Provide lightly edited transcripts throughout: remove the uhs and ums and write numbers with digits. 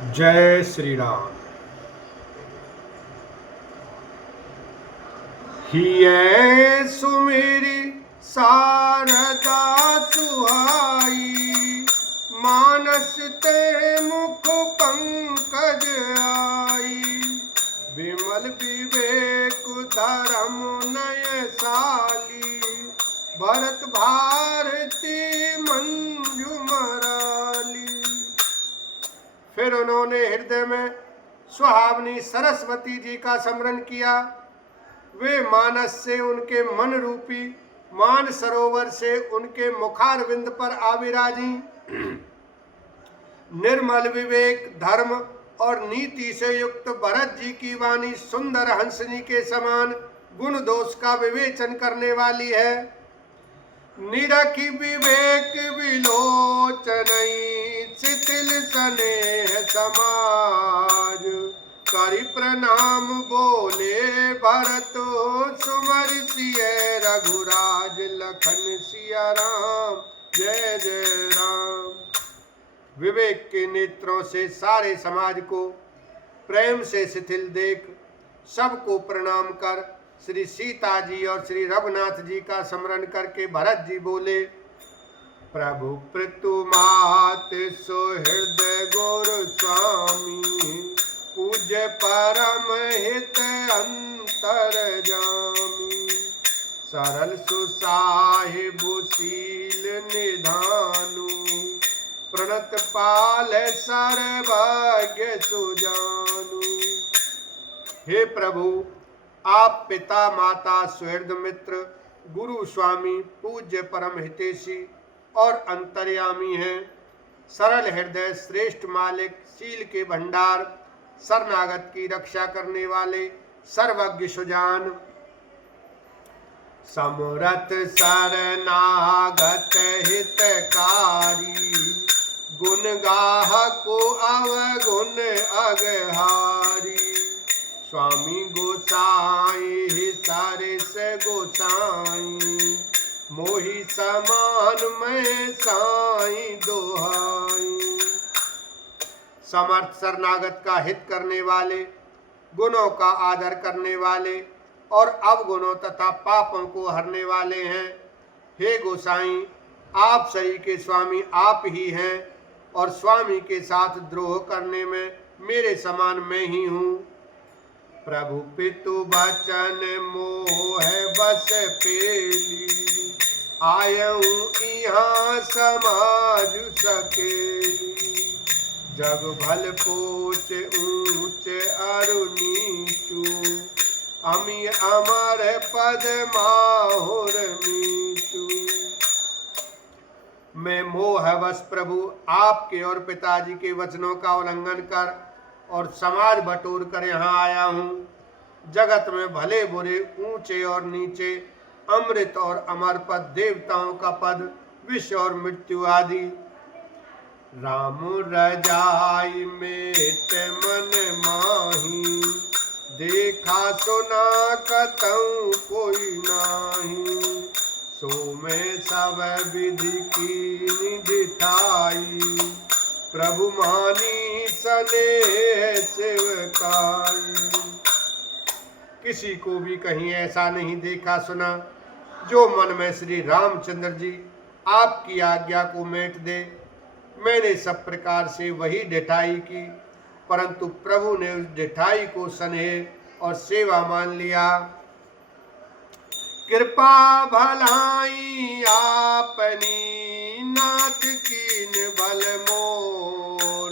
जय श्री राम। हिये सुमेरी शारदा सुहाई, मानस ते मुख पंकज आई। विमल विवेक धर्म नयसाली, भरत भारती मंजू मराली। फिर उन्होंने हृदय में सुहावनी सरस्वती जी का स्मरण किया। वे मानस से उनके मन रूपी मान सरोवर से उनके मुखारविंद पर आविराजी। निर्मल विवेक धर्म और नीति से युक्त भरत जी की वाणी सुंदर हंसनी के समान गुण दोष का विवेचन करने वाली है। निरखी विवेक विलोचनई, शिथिल स्नेह समाज। करि प्रणाम बोले भरत, सुमर सिय रघुराज। लखन सिया राम, जय जय राम। विवेक के नेत्रों से सारे समाज को प्रेम से शिथिल देख सबको प्रणाम कर श्री सीता जी और श्री रघुनाथ जी का स्मरण करके भरत जी बोले, प्रभु प्रतुमात सुहृदय गुरु स्वामी। पूज्य परम हित अंतर जामी। सरल सुसाहिबु शील निधानु, प्रणत पाल सर्वज्ञ सुजानु। हे प्रभु, आप पिता माता सुहृद मित्र गुरु स्वामी पूज्य परम हितेशी और अंतर्यामी हैं। सरल हृदय श्रेष्ठ मालिक, शील के भंडार, शरणागत की रक्षा करने वाले, सर्वज्ञ सुजान। समरथ शरणागत हितकारी, गुण गाहको अवगुण अगहारी। स्वामी गोसाई सारिस गोसाई, मोहि समान मैं साई दोहाई। समर्थ शरणागत का हित करने वाले, गुणों का आदर करने वाले और अवगुणों तथा पापों को हरने वाले हैं। हे गोसाई, आप सही के स्वामी आप ही हैं और स्वामी के साथ द्रोह करने में मेरे समान मैं ही हूँ। प्रभु पितु बचन मोह बस पेली, आयऊं यहाँ समाज सकेली। जग भल पोच ऊंच अरु नीचू, अमी अमर पद माहुर मीचू। मैं मोहवश प्रभु आपके और पिताजी के वचनों का उल्लंघन कर और समाज बटोर कर यहाँ आया हूँ। जगत में भले बुरे, ऊंचे और नीचे, अमृत और अमर पद, देवताओं का पद, विष और मृत्यु आदि। राम रजाई मेट मन माही, देखा सुना कतऊ कोई नाही। सो में सब विधि की निधिठाई, प्रभु मानी सने सेवकाई। किसी को भी कहीं ऐसा नहीं देखा सुना जो मन में श्री रामचंद्र जी आपकी आज्ञा को मेट दे। मैंने सब प्रकार से वही डिठाई की, परंतु प्रभु ने उस डिठाई को स्नेह और सेवा मान लिया। कृपा भलाई आपनी, नाथ कीन भल मोर।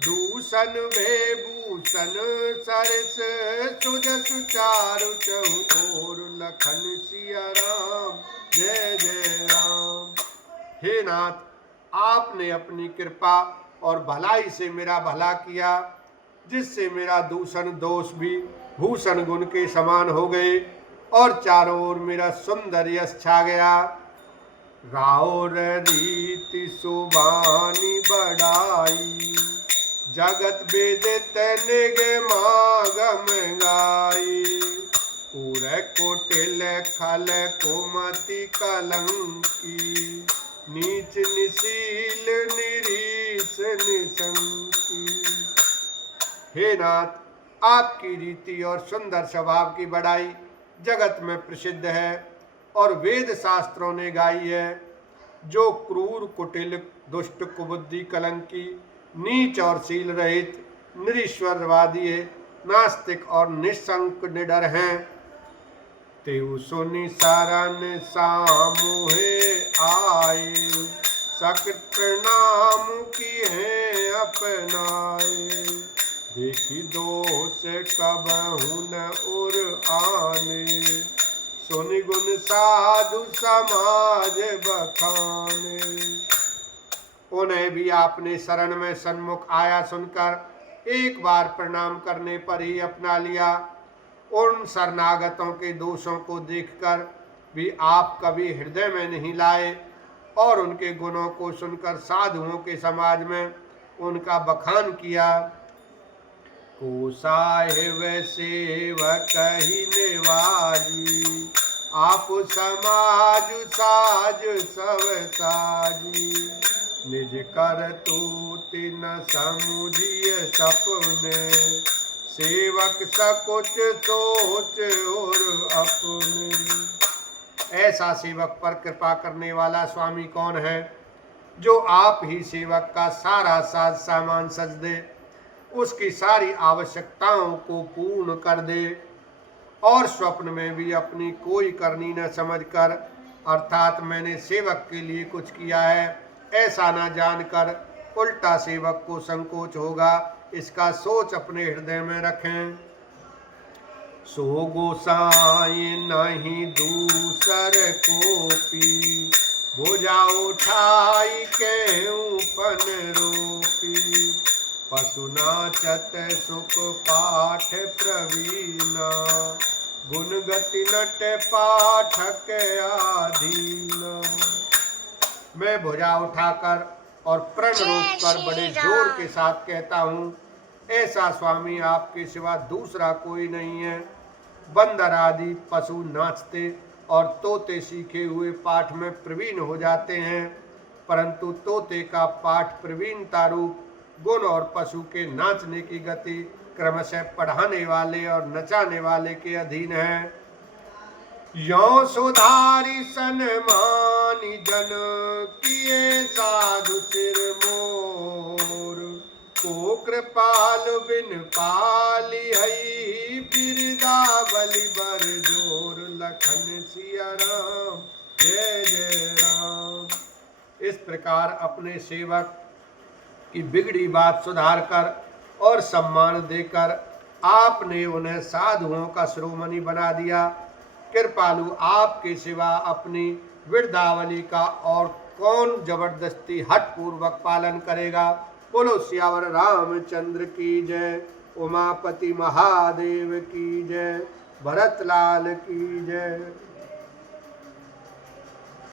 दूषण भेभूषण सरस, सुजस चारु चहुओर। लखन सिया राम, जय जय राम। हे नाथ, आपने अपनी कृपा और भलाई से मेरा भला किया, जिससे मेरा दूषण दोष भी भूषण गुण के समान हो गए और चारों ओर मेरा सुंदर यश छा गया। राउर रीति सुबानी बढ़ाई, जगत वेदित निग मागम गाई। पूरे कोटिल खल कोमति कलंकी, नीच निशील निरीश निशंकी। हे नाथ, आपकी रीति और सुंदर स्वभाव की बड़ाई जगत में प्रसिद्ध है और वेद शास्त्रों ने गाई है। जो क्रूर, कुटिल, दुष्ट, कुबुद्धि, कलंकी, नीच और शील रहित, निरीश्वरवादी, नास्तिक और निशंक निडर हैं, तेऊ सुनि शरण सामुहे आए, सकृत प्रणाम किए अपनाए, देखी दोष कबहु न उर आने, सुनि गुण साधु समाज बखाने। उन्हें भी आपने शरण में सन्मुख आया सुनकर एक बार प्रणाम करने पर ही अपना लिया। उन शरणागतों के दोषों को देखकर भी आप कभी हृदय में नहीं लाए और उनके गुणों को सुनकर साधुओं के समाज में उनका बखान किया। को साहिब सेवक ही निवाजी, आप समाज साज सब साजी, निज कर तूति न समुझिय सपने, सेवक सकुच सोच और अपने। ऐसा सेवक पर कृपा करने वाला स्वामी कौन है, जो आप ही सेवक का सारा साज सामान सज दे, उसकी सारी आवश्यकताओं को पूर्ण कर दे और स्वप्न में भी अपनी कोई करनी न समझकर, अर्थात मैंने सेवक के लिए कुछ किया है ऐसा न जानकर उल्टा सेवक को संकोच होगा, इसका सोच अपने हृदय में रखें। सो गोसाई नहीं दूसर कोपी, भुजा उठाई के ऊपन रोपी, पशु नाचत सुख पाठ प्रवीणा, गुण गति नट पाठक आधीना। मैं भुजा उठाकर और प्रण रोक कर बड़े जोर के साथ कहता हूँ, ऐसा स्वामी आपके सिवा दूसरा कोई नहीं है। बंदर आदि पशु नाचते और तोते सीखे हुए पाठ में प्रवीण हो जाते हैं, परंतु तोते का पाठ प्रवीणता रूप गुण और पशु के नाचने की गति क्रमशः पढ़ाने वाले और नचाने वाले के अधीन है। यो सुधारी सनमानी जन किए साधु सिर मोर, को कृपाल बिन पाली हई, बिरदावली बर जोर, लखन सिया राम जय जय राम। इस प्रकार अपने सेवक की बिगड़ी बात सुधार कर और सम्मान देकर आपने उन्हें साधुओं का शिरोमणि बना दिया। कृपालु आपके सिवा अपनी वृद्धावली का और कौन जबरदस्ती हठ पूर्वक पालन करेगा। बोलो सियावर रामचंद्र की जय, उमापति महादेव की जय, भरतलाल की जय।